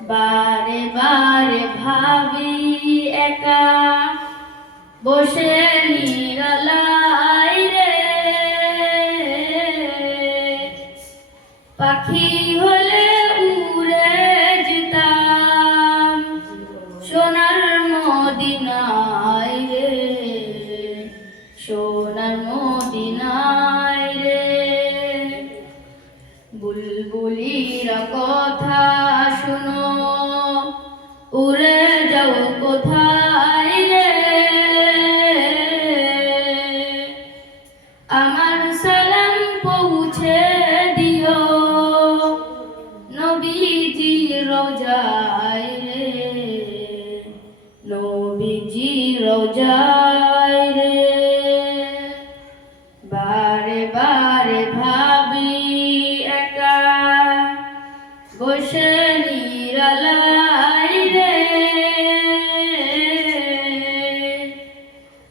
বারে বারে ভাবি একা। বসে নিরালাই রে। পাখি হলে উড়ে যেতাম। সোনার মদিনায় রে। সোনার মদিনায় রে। বুলবুলির কথা উড়ে যাও কোথায় রে? আমার সালাম পৌঁছে দিও। নবীজি রোজায় রে। নবীজি রোজায় রে। বারে বারে ভাবি একা। বসে নিরালাই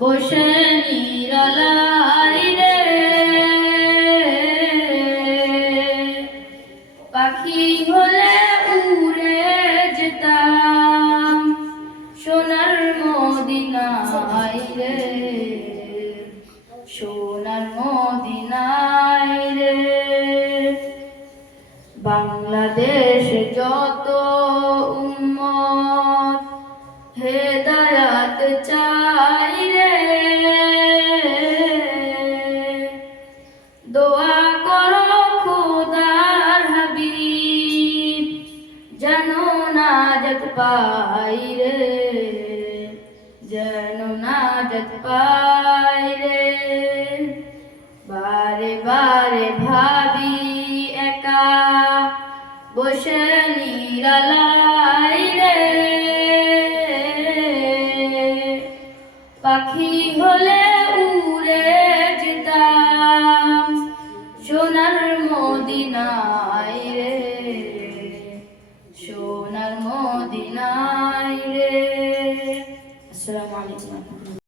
বসে নিরালাই রে। পাখি হলে উড়ে যেতাম সোনার মদিনায় রে। সোনার মদিনায় রে। বাংলাদেশ যত পাই রে, যেন নাজত পাই রে। বারে বারে ভাবি একা, বসে নিরালাই রে। পাখি হলে উড়ে যেতাম, সোনার মদিনায় রে। মদিনায় রে। আসসালামু আলাইকুম।